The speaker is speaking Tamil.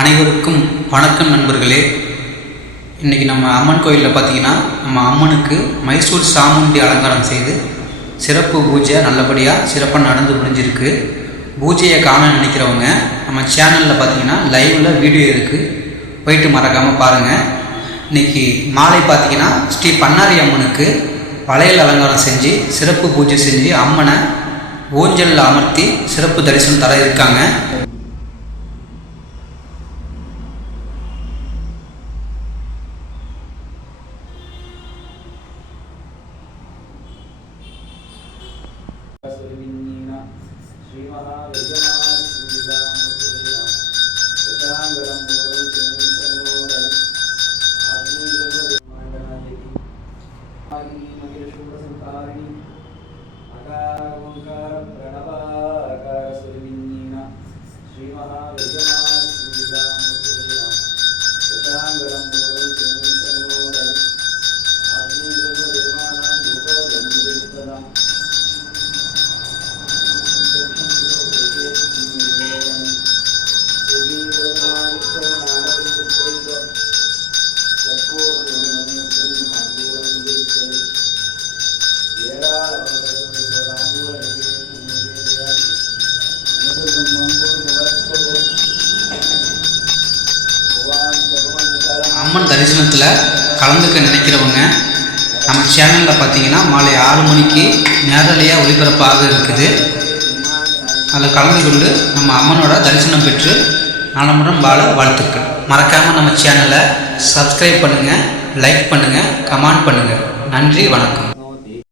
அனைவருக்கும் வணக்கம் நண்பர்களே. இன்றைக்கி நம்ம அம்மன் கோயிலில் பார்த்திங்கன்னா நம்ம அம்மனுக்கு மைசூர் சாமுண்டி அலங்காரம் செய்து சிறப்பு பூஜை நல்லபடியாக சிறப்பாக நடந்து முடிஞ்சிருக்கு. பூஜையை காண நினைக்கிறவங்க நம்ம சேனலில் பார்த்திங்கன்னா லைவில் வீடியோ இருக்குது, போயிட்டு மறக்காமல் பாருங்கள். இன்றைக்கி மாலை பார்த்திங்கன்னா ஸ்ரீ பண்ணாரி அம்மனுக்கு வளையல் அலங்காரம் செஞ்சு சிறப்பு பூஜை செஞ்சு அம்மனை ஊஞ்சலில் அமர்த்தி சிறப்பு தரிசனம் தர இருக்காங்க. அம்மன் தரிசனத்தில் கலந்துக்க நினைக்கிறவங்க நம்ம சேனலில் பார்த்தீங்கன்னா மாலை 6 மணிக்கு நேரலையாக ஒளிபரப்பாக இருக்குது. அதில் கலந்து கொண்டு நம்ம அம்மனோட தரிசனம் பெற்று நலமுடன் வாழ வாழ்த்துக்கள். மறக்காமல் நம்ம சேனலை சப்ஸ்கிரைப் பண்ணுங்கள், லைக் பண்ணுங்கள், கமெண்ட் பண்ணுங்கள். நன்றி, வணக்கம்.